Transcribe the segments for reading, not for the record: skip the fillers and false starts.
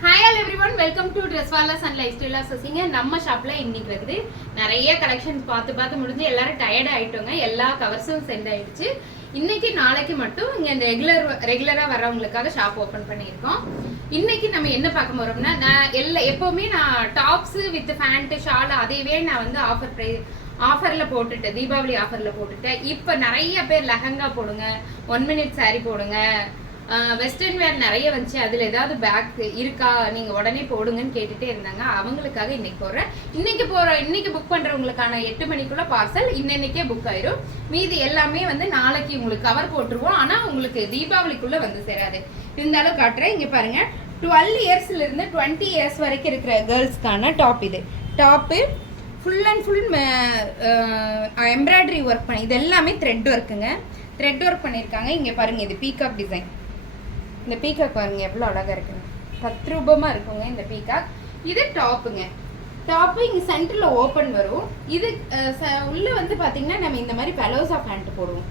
Hi all everyone, welcome to Dresswalas and lifestyles சசிங்க. நம்ம ஷாப்ல இன்னைக்கு வந்து நிறைய கலெக்ஷன்ஸ் பார்த்து முடிஞ்சு எல்லாரும் டயர்ட் ஆயிட்டோங்க. எல்லா கவர்ஸும் சென்ட் ஆயிடுச்சு. இன்னைக்கு நாளைக்கு மட்டும் இங்க இந்த ரெகுலரா வர்றவங்களுக்காக ஷாப் ஓபன் பண்ணியிருக்கோம். இன்னைக்கு நம்ம என்ன பார்க்க போறோம்னா, நான் எப்பவுமே நான் டாப்ஸ் வித் பேண்ட் ஷால் அதையவே நான் வந்து ஆஃபர்ல போட்டுட்டேன், தீபாவளி ஆஃபர்ல போட்டுட்டேன். இப்ப நிறைய பேர் லெஹங்கா போடுங்க, 1 மினிட் சாரி போடுங்க, வெஸ்டர்ன் வேர் நிறைய வந்துச்சு, அதுல ஏதாவது பேக் இருக்கா நீங்க உடனே போடுங்கன்னு கேட்டுட்டே இருந்தாங்க. அவங்களுக்காக இன்னைக்கு புக் பண்றவங்களுக்கான 8 மணிக்குள்ள பார்சல் இன்னைக்கே புக் ஆயிரும். மீதி எல்லாமே வந்து நாளைக்கு உங்களுக்கு கவர் போட்டுருவோம். ஆனா உங்களுக்கு தீபாவளிக்குள்ள வந்து சேராது. இருந்தாலும் காட்டுறேன். இங்க பாருங்க, 12 இயர்ஸ்ல இருந்து 20 இயர்ஸ் வரைக்கும் இருக்கிற கேர்ள்ஸ்க்கான டாப். இது top full and full embroidery work பண்ணி, இது எல்லாமே த்ரெட் ஒர்க்குங்க. த்ரெட் ஒர்க் பண்ணியிருக்காங்க. இங்கே பாருங்க, இது பீகாக் டிசைன். இந்த பீகாக் பாருங்க எவ்வளோ அழகாக இருக்குங்க, தத்ரூபமாக இருக்குங்க இந்த பீகாக். இது டாப்புங்க. டாப்பு இங்கே சென்டரில் ஓப்பன் வரும். இது உள்ளே வந்து பார்த்தீங்கன்னா நம்ம இந்த மாதிரி பெலோசா பேண்ட் போடுவோம்.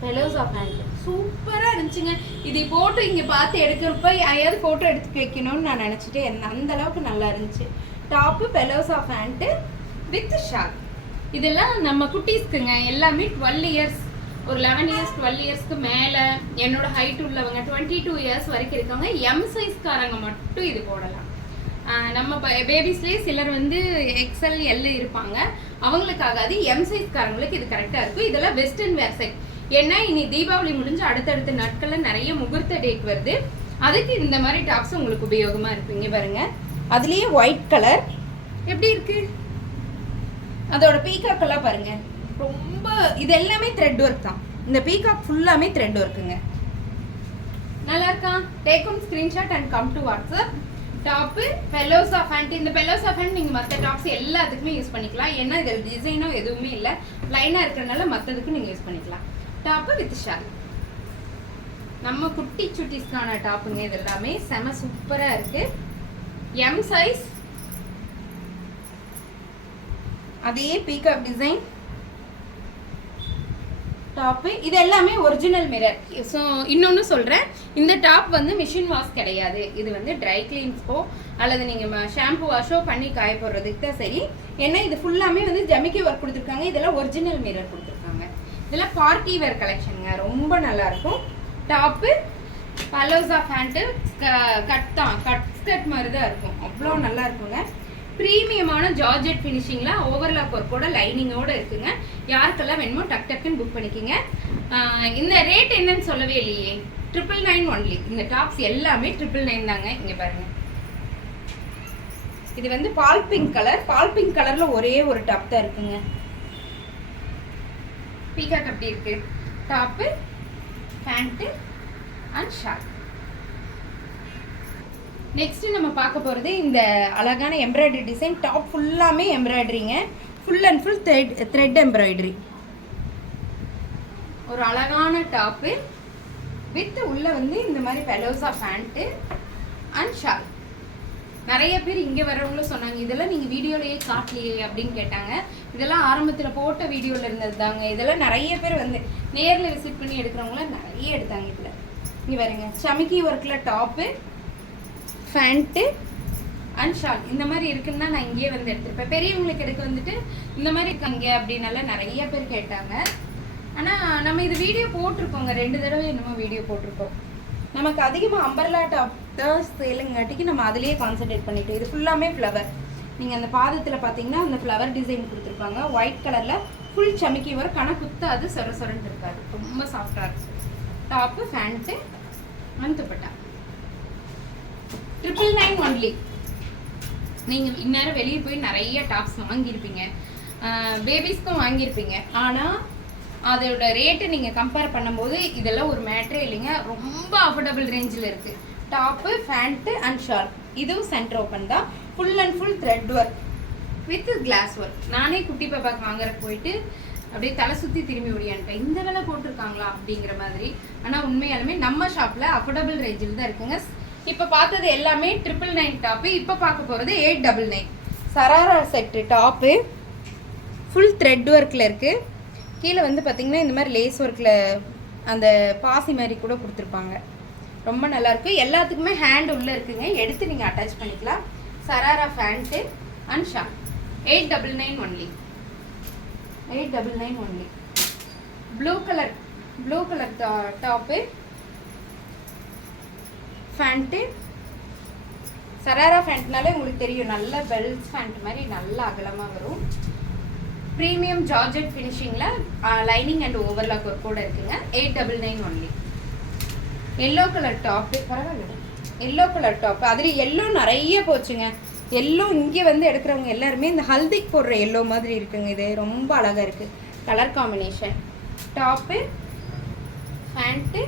பெலோசா பேண்ட் சூப்பராக இருந்துச்சுங்க. இது போட்டு இங்கே பார்த்து எடுக்கிறப்ப யாரையாவது ஃபோட்டோ எடுத்து வைக்கணும்னு நான் நினச்சிட்டே இருந்தேன். அந்த அளவுக்கு நல்லா இருந்துச்சு. Top palazzo pant with shawl. இதெல்லாம் நம்ம குட்டீஸ்க்குங்க. எல்லாமே 12 இயர்ஸ், ஒரு 11 இயர்ஸ் 12 இயர்ஸ்க்கு மேலே, என்னோட ஹைட் உள்ளவங்க 22 இயர்ஸ் வரைக்கும் இருக்காங்க. எம் சைஸ்காரங்க மட்டும் இது போடலாம். நம்ம பேபிஸ்லேயே சிலர் வந்து எக்ஸ்எல் எல் இருப்பாங்க, அவங்களுக்காக அது எம் சைஸ்காரங்களுக்கு இது கரெக்டாக இருக்கும். இதெல்லாம் வெஸ்டர்ன் வேர் செட். ஏன்னா இனி தீபாவளி முடிஞ்சு அடுத்தடுத்த நாட்களில் நிறைய முகூர்த்த டேட் வருது. அதுக்கு இந்த மாதிரி டாப்ஸ் உங்களுக்கு உபயோகமாக இருக்குங்க. பாருங்க, அதுலேயே ஒயிட் கலர் எப்படி இருக்கு, அதோட பீகாக் எல்லாம் பாருங்க. ரொம்ப இது எல்லாமே த்ரெட் ஒர்க் தான். இந்த பீகாக் ஃபுல்லாமே த்ரெட் ஒர்க்குங்க. நல்லா இருக்கா? Take one screenshot and come to WhatsApp. Top palazzo pant. இந்த பெலோசா பேண்ட் நீங்க மற்ற டாப்ஸ் எல்லாத்துக்குமே யூஸ் பண்ணிக்கலாம். ஏன்னா இதில் டிசைனோ எதுவுமே இல்லை, லைனா இருக்கிறதுனால மற்றதுக்கும் நீங்க யூஸ் பண்ணிக்கலாம். Top with shawl. நம்ம குட்டி சுட்டிஸ்க்கான டாப்புங்க. இது எல்லாமே செம சூப்பரா இருக்கு. எம் சைஸ், அதே பீகாக் டிசைன் டாப்பு. இது எல்லாமே ஒரிஜினல் மிரர். ஸோ இன்னொன்று சொல்கிறேன், இந்த டாப் வந்து மிஷின் வாஷ் கிடையாது. இது வந்து ட்ரை கிளீன்ஸ்க்கோ அல்லது நீங்கள் ஷாம்பு வாஷோ பண்ணி காய போடுறதுக்கு தான் சரி. ஏன்னா இது ஃபுல்லாமே வந்து ஜமிக்கி ஒர்க் கொடுத்துருக்காங்க. இதெல்லாம் ஒரிஜினல் மிரர் கொடுத்துருக்காங்க. இதெல்லாம் பார்ட்டி வேர் கலெக்ஷனுங்க, ரொம்ப நல்லாயிருக்கும். Top palazzo pant cut skirt மாதிரி தான் இருக்கும். அவ்வளோ நல்லா இருக்குங்க. ப்ரீமியமான ஜார்ஜெட் ஃபினிஷிங்ல ஓவர்லாக் ஒர்க்கோட லைனிங்கோட இருக்குங்க. யாருக்கெல்லாம் வேணுமோ டக்குன்னு புக் பண்ணிக்கிங்க. இந்த ரேட் என்னன்னு சொல்லவே இல்லையே, 999 ஒன்லி. இந்த டாப்ஸ் எல்லாமே 999 தாங்க. இங்க பாருங்க, இது வந்து pale pink colour. Pale pink கலர்ல ஒரே ஒரு டாப் தான் இருக்குங்க. பீகாக் அப்படி இருக்கு. Top pant and short. Next நம்ம பார்க்க போகிறது இந்த அழகான எம்ப்ராய்டரி டிசைன். டாப் ஃபுல்லாமே எம்ப்ராய்டரிங்க, full and full thread embroidery. ஒரு அழகான டாப்பு வித் உள்ள வந்து இந்த மாதிரி பெலோசா பேண்ட்டு அண்ட் ஷால். நிறைய பேர் இங்கே வரவங்களும் சொன்னாங்க, இதெல்லாம் நீங்கள் வீடியோலேயே காட்டலையே அப்படின்னு கேட்டாங்க. இதெல்லாம் ஆரம்பத்தில் போட்ட வீடியோவில் இருந்தது தாங்க. இதெல்லாம் நிறைய பேர் வந்து நேரில் விசிட் பண்ணி எடுக்கிறவங்களாம் நிறைய எடுத்தாங்க. இதில் இங்கே பாருங்க, சமிக்கி ஒர்க்கில் டாப்பு பேண்ட்டு அண்ட் ஷால். இந்த மாதிரி இருக்குன்னா நான் இங்கேயே வந்து எடுத்துருப்பேன். பெரியவங்களுக்கு எடுக்க வந்துட்டு இந்த மாதிரி இருக்காங்க அப்படின்னால நிறைய பேர் கேட்டாங்க. ஆனால் நம்ம இது வீடியோ போட்டிருக்கோங்க, 2 தடவை என்னமோ வீடியோ போட்டிருக்கோம். நமக்கு அதிகமாக அம்பர்லா டாப் தான் சேலுங்காட்டிக்கு நம்ம அதிலேயே கான்சன்ட்ரேட் பண்ணிட்டோம். இது ஃபுல்லாமே ஃப்ளவர். நீங்கள் அந்த பாதத்தில் பார்த்தீங்கன்னா அந்த ஃப்ளவர் டிசைன் கொடுத்துருப்பாங்க. ஒயிட் கலரில் ஃபுல் சமிக்கி ஒர்க். ஆனால் குத்தாது, சொரன்னு இருக்காது, ரொம்ப சாஃப்டாக இருக்கும். Top pant and dupatta 999 only. நீங்கள் இந்நேரம் வெளியே போய் நிறைய டாப்ஸ் வாங்கியிருப்பீங்க, பேபிஸ்க்கும் வாங்கியிருப்பீங்க. ஆனால் அதோட ரேட்டை நீங்கள் கம்பேர் பண்ணும்போது இதெல்லாம் ஒரு மேட்டரே இல்லைங்க. ரொம்ப அஃபோர்டபுள் ரேஞ்சில் இருக்குது. Top pant and shawl. இதுவும் சென்டர் ஓப்பன் தான். Full and full thread work with glass work. நானே குட்டி பாப்பாக்கு வாங்குறக்கு போயிட்டு அப்படியே தலை சுற்றி திரும்பி ஓடியான்ட்டேன், இந்த வேலை போட்டிருக்காங்களா அப்படிங்கிற மாதிரி. ஆனால் உண்மையாலுமே நம்ம ஷாப்பில் அஃபோர்டபுள் ரேஞ்சில் தான் இருக்குங்க. இப்போ பார்த்தது எல்லாமே 999 டாப்பு. இப்போ பார்க்க போகிறது 899 sharara set top. Full thread ஒர்க்கில் இருக்குது. கீழே வந்து பார்த்திங்கன்னா இந்த மாதிரி லேஸ் ஒர்க்கில் அந்த பாசி மாதிரி கூட கொடுத்துருப்பாங்க. ரொம்ப நல்லாயிருக்கும். எல்லாத்துக்குமே ஹேண்ட் உள்ளே இருக்குங்க, எடுத்து நீங்கள் அட்டாச் பண்ணிக்கலாம். Sharara pant and shawl 899 only. 899 only. Blue colour top pant. Sharara ஃபேண்ட்னாலே உங்களுக்கு தெரியும், நல்ல பெல்ஸ் ஃபேண்ட் மாதிரி நல்ல அகலமாக வரும். ப்ரீமியம் ஜார்ஜெட் ஃபினிஷிங்கில் லைனிங் அண்ட் ஓவர்லாக் கூட இருக்குங்க. 899 ஒன்லி. எல்லோ கலர் டாப்பு, பரவாயில்ல, எல்லோ கலர் டாப்பு. அதில் எல்லோ நிறைய போச்சுங்க. எல்லோ இங்கே வந்து எடுக்கிறவங்க எல்லாருமே இந்த ஹல்திக்கு போடுற எல்லோ மாதிரி இருக்குங்க. இது ரொம்ப அழகாக இருக்குது colour combination. Top pant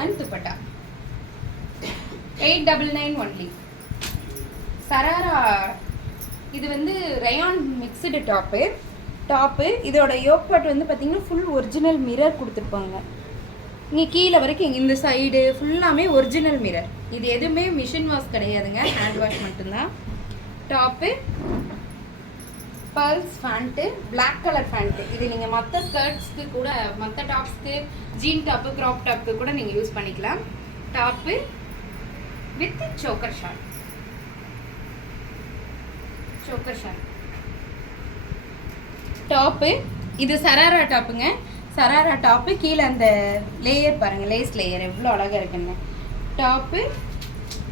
and dupatta 899 only. Sharara இது வந்து ரயான் மிக்சடு டாப்பு. இதோட யோக் பார்ட் வந்து பார்த்தீங்கன்னா ஃபுல் ஒரிஜினல் மிரர் கொடுத்துருப்பாங்க. இங்கே கீழே வரைக்கும் இந்த சைடு ஃபுல்லாமே ஒரிஜினல் மிரர். இது எதுவுமே மிஷின் வாஷ் கிடையாதுங்க, ஹேண்ட் வாஷ் மட்டும்தான். Top pearls pant, black colour pant. இது நீங்கள் மற்ற ஸ்கர்ட்ஸ்க்கு கூட, மற்ற டாப்ஸ்க்கு, ஜீன் டாப்பு, க்ராப் டாப்புக்கு கூட நீங்கள் யூஸ் பண்ணிக்கலாம். Top with choker shawl. Top இது சராரா டாப்புங்க. சராரா டாப்பு. கீழே அந்த லேயர் பாருங்கள், லேஸ் லேயர் எவ்வளோ அழகாக இருக்குங்க. டாப்பு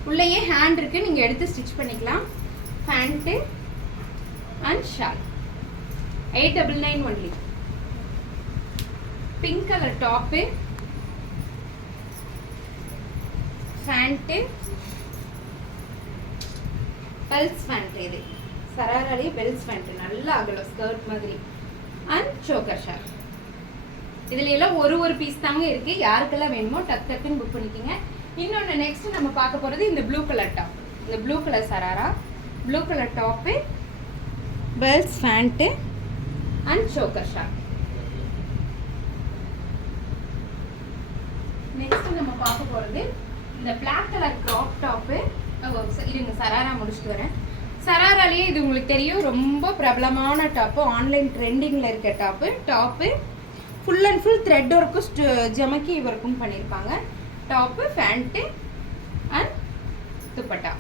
உள்ளேயே ஹேண்ட் இருக்குது, நீங்கள் எடுத்து ஸ்டிச் பண்ணிக்கலாம். Pant and shawl 899 only. Pink colour top pant bells pant. இது சராராலே பெல்ஸ் பேண்ட் நல்லா அகலம் ஸ்கர்ட் மாதிரி அண்ட் சோக்கர் ஷால். இதுல எல்லாம் ஒரு பீஸ் தாங்க இருக்கு. யாருக்கெல்லாம் வேணுமோ டக் டக்குன்னு புக் பண்ணிக்கோங்க. இன்னொன்று நெக்ஸ்ட் நம்ம பார்க்க போகிறது இந்த ப்ளூ கலர் டாப். இந்த blue colour sharara blue colour top, bells pant and choker shawl. Next நம்ம பார்க்க போகிறது இந்த பிளாக் கலர் க்ராப் டாப்பு. இருங்க சராரா முடிச்சுட்டு வரேன். சராராலேயே இது உங்களுக்கு தெரியும், ரொம்ப பிரபலமான டாப்பு, ஆன்லைன் ட்ரெண்டிங்கில் இருக்க top full and full thread ஒர்க்கும் ஜமக்கி ஒர்க்கும் பண்ணியிருப்பாங்க. Top pant and dupatta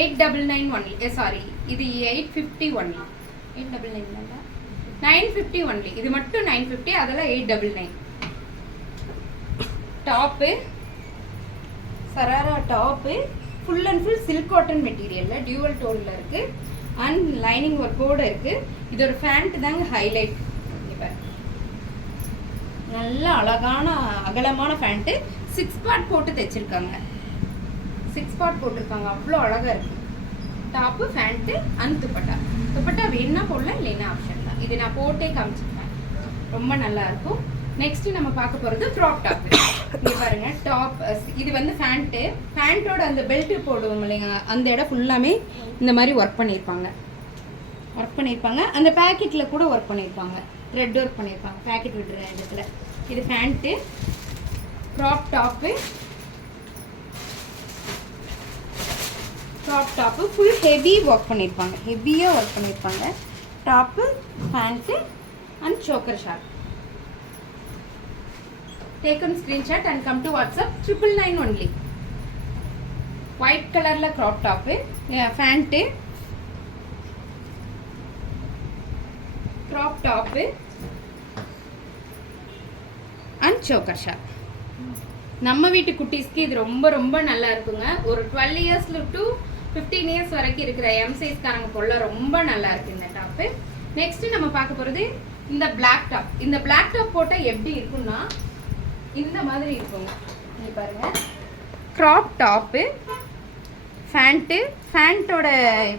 899 only. Sorry, இது 850 ஒன்லி. 899 950 ஒன்லி. இது மட்டும் 950, அதெல்லாம் 899. Top sharara top full and full silk cotton மெட்டீரியலில் டியூவல் டோனில் இருக்குது அண்ட் லைனிங் ஒர்க்கோடு இருக்குது. இதோட ஃபேண்ட் தாங்க ஹைலைட். இப்போ நல்ல அழகான அகலமான ஃபேண்ட்டு 6 பார்ட் போட்டு தைச்சிருக்காங்க. 6 பார்ட் போட்டிருக்காங்க, அவ்வளோ அழகாக இருக்குது. டாப்பு ஃபேண்ட்டு அண்ட் துப்பட்டா வேணுன்னா போடலாம், இல்லைன்னா ஆப்ஷன் தான். இது நான் போட்டே காமிச்சிருக்கேன், ரொம்ப நல்லாயிருக்கும். நெக்ஸ்ட்டு நம்ம பார்க்க போகிறது க்ராப் டாப்பு. இங்கே பாருங்கள், டாப் இது வந்து ஃபேண்ட்டோட அந்த பெல்ட்டு போடுவோம் இல்லைங்க, அந்த இடம் ஃபுல்லாமே இந்த மாதிரி ஒர்க் பண்ணியிருப்பாங்க. அந்த பேக்கெட்டில் கூட ஒர்க் பண்ணியிருப்பாங்க, த்ரெட் ஒர்க் பண்ணியிருப்பாங்க பேக்கெட் விடுற இடத்துல. இது pant. Crop top full heavy work பண்ணியிருப்பாங்க, ஹெவியாக ஒர்க் பண்ணியிருப்பாங்க. Top pant and choker shawl. Take on screenshot and come to WhatsApp 999 only. White color la crop top, fant, crop top and choker shawl. நம்ம வீட்டு குட்டீஸ்க்கு இது ரொம்ப ரொம்ப நல்லா இருக்குங்க. ஒரு 12 இயர்ஸ்ல டு 15 இயர்ஸ் வரைக்கும் இருக்கிற எம் சைஸ்காரங்க போல ரொம்ப நல்லா இருக்கு இந்த டாப்பு. நெக்ஸ்ட் நம்ம பார்க்க போகிறது இந்த பிளாக் டாப். இந்த பிளாக் டாப் போட்டால் எப்படி இருக்குன்னா இந்த மாதிரி இருக்குங்க. இங்கே பாருங்கள், க்ராப் டாப்பு ஃபேண்ட்டோட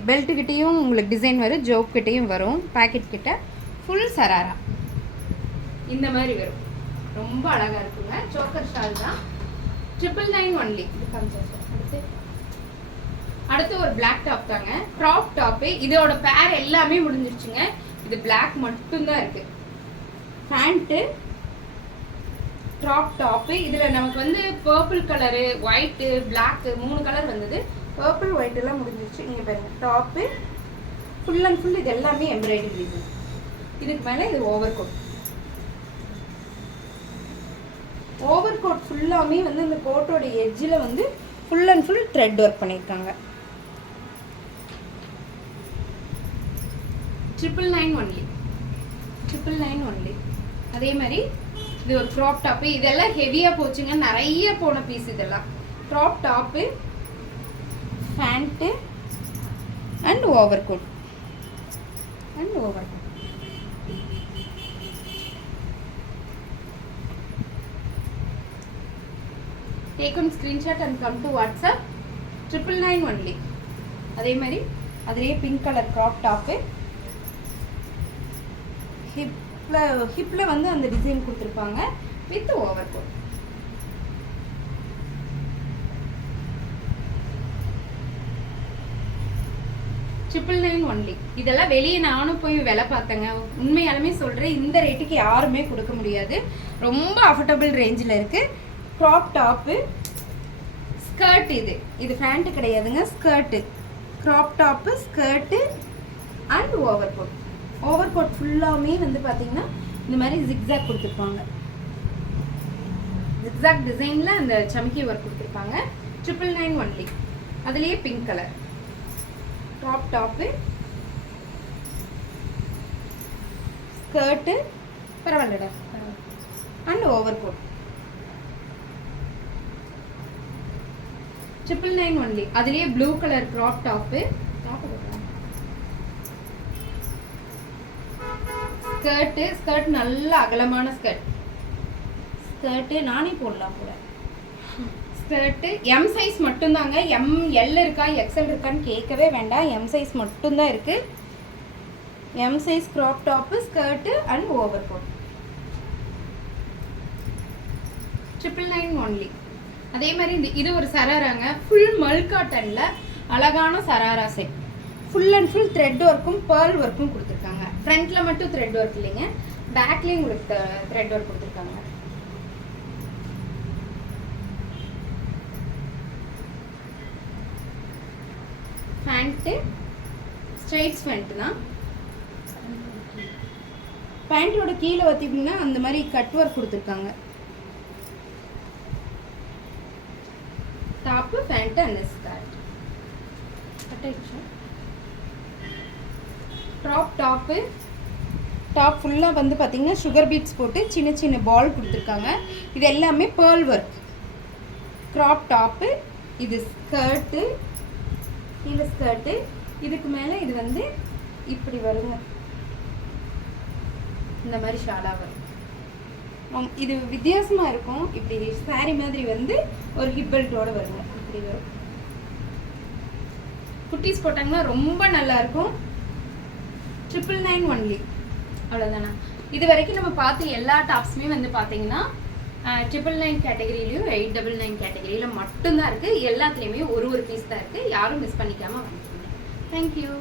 பெல்ட்டுக்கிட்டேயும் உங்களுக்கு டிசைன் வரும், ஜோப் கிட்டேயும் வரும், பேக்கெட் கிட்ட ஃபுல் சராரா இந்த மாதிரி வரும். ரொம்ப அழகாக இருக்குங்க. சோக்கர் ஷால் தான் 999 ஒன்லி. அடுத்து ஒரு பிளாக் டாப் தாங்க, க்ராப் டாப்பு. இதோட பேர் எல்லாமே முடிஞ்சிருச்சுங்க, இது பிளாக் மட்டும்தான் இருக்குது. Pant crop top. இதில் நமக்கு வந்து purple colour, white, black 3 colour வந்தது. பர்பிள் ஒயிட் எல்லாம் முடிஞ்சிருச்சு. நீங்கள் பாருங்கள், டாப்பு ஃபுல் அண்ட் ஃபுல் இது எல்லாமே எம்ப்ராய்டரி டிசைன். இதுக்கு மேலே இது ஓவர் கோட். ஓவர் கோட் ஃபுல்லாமே வந்து இந்த கோட்டோட எட்ஜில் வந்து full and full thread work பண்ணியிருக்காங்க. 999 ஒன்லி, 999 ஒன்லி. அதே மாதிரி இது ஒரு க்ராப் டாப்பு. இதெல்லாம் ஹெவியாக போச்சுங்க, நிறைய போன பீஸ். இதெல்லாம் crop top, pant and over coat and over coat. Take on screenshot and come to WhatsApp. 999 only. அதே மாதிரி அதிலே பிங்க் கலர் க்ராப் டாப்பு, ஹிப்பில் வந்து அந்த டிசைன் கொடுத்துருப்பாங்க வித் ஓவர் கோட். $999 ஒன்லி. இதெல்லாம் வெளியே நானும் போய் விலை பார்த்தேங்க. உண்மையாலுமே சொல்கிறேன், இந்த ரேட்டுக்கு யாருமே கொடுக்க முடியாது. ரொம்ப அஃபோர்டபுள் ரேஞ்சில் இருக்குது. Crop top, skirt. இது பேண்ட் கிடையாதுங்க, skirt. Crop top, skirt and over coat. Over coat ஃபுல்லாமே வந்து பார்த்தீங்கன்னா இந்த மாதிரி ஜிக்ஸாக் கொடுத்துருப்பாங்க. ஜிக்ஸாக் டிசைனில் அந்த சமிக்கி ஒர்க் கொடுத்துருப்பாங்க. 999 ஒன்லி. அதுலேயே pink colour crop top, skirt, பரவாயில்லடா, அண்ட் ஓவர் கோட். 999 ஒன்லி. அதுலேயே blue colour crop top, skirt. Skirt நல்ல அகலமான ஸ்கர்ட். ஸ்கர்ட்டு நானே போடலாம் கூட. ஸ்கர்ட்டு எம் சைஸ் மட்டும்தாங்க. எல் இருக்கா எக்ஸ்எல் இருக்கான்னு கேட்கவே வேண்டாம். எம் சைஸ் மட்டும்தான் இருக்குது. M size crop top, skirt and over coat. 999 only. அதே மாதிரி இது ஒரு சராராங்க. ஃபுல் மல் காட்டனில் அழகான sharara set. Full and full thread ஒர்க்கும் பேர்ல் ஒர்க்கும் கொடுத்துருக்காங்க. ஃப்ரண்ட்டில் மட்டும் த்ரெட் ஒர்க் இல்லைங்க, பேக்லேயும் உங்களுக்கு த்ரெட் ஒர்க் கொடுத்துருக்காங்க. பேண்ட்டு ஸ்ட்ரைட்ஸ் பேண்ட் தான். பேண்ட்டோட கீழே பார்த்தீங்கன்னா அந்த மாதிரி கட் ஒர்க் கொடுத்துருக்காங்க. Top, pant and skirt. Crop top. Top ஃபுல்லாக வந்து பார்த்தீங்கன்னா சுகர் பீட்ஸ் போட்டு சின்ன சின்ன பால் கொடுத்துருக்காங்க. இது எல்லாமே பேர்ல் ஒர்க். Crop top. இது ஸ்கர்ட்டு, கீழே ஸ்கர்ட்டு. இதுக்கு மேலே இது வந்து இப்படி வருங்க, இந்த மாதிரி ஷாலாக வரும். இது வித்தியாசமாக இருக்கும். இப்படி சாரி மாதிரி வந்து ஒரு ஹிப்பல்ட்டோடு வருங்க, இப்படி வரும். குட்டீஸ் போட்டாங்கன்னா ரொம்ப நல்லாயிருக்கும். 999 ஒன்லி. அவ்வளோதானா? இது வரைக்கும் நம்ம பார்த்து எல்லா டாப்ஸுமே வந்து பார்த்தீங்கன்னா 999 கேட்டகரியிலையும் 899 கேட்டகரியில் மட்டும்தான் இருக்குது. எல்லாத்துலேயுமே ஒரு பீஸ் தான் இருக்குது. யாரும் மிஸ் பண்ணிக்காமல் வாங்கிக்கோங்க. தேங்க்யூ.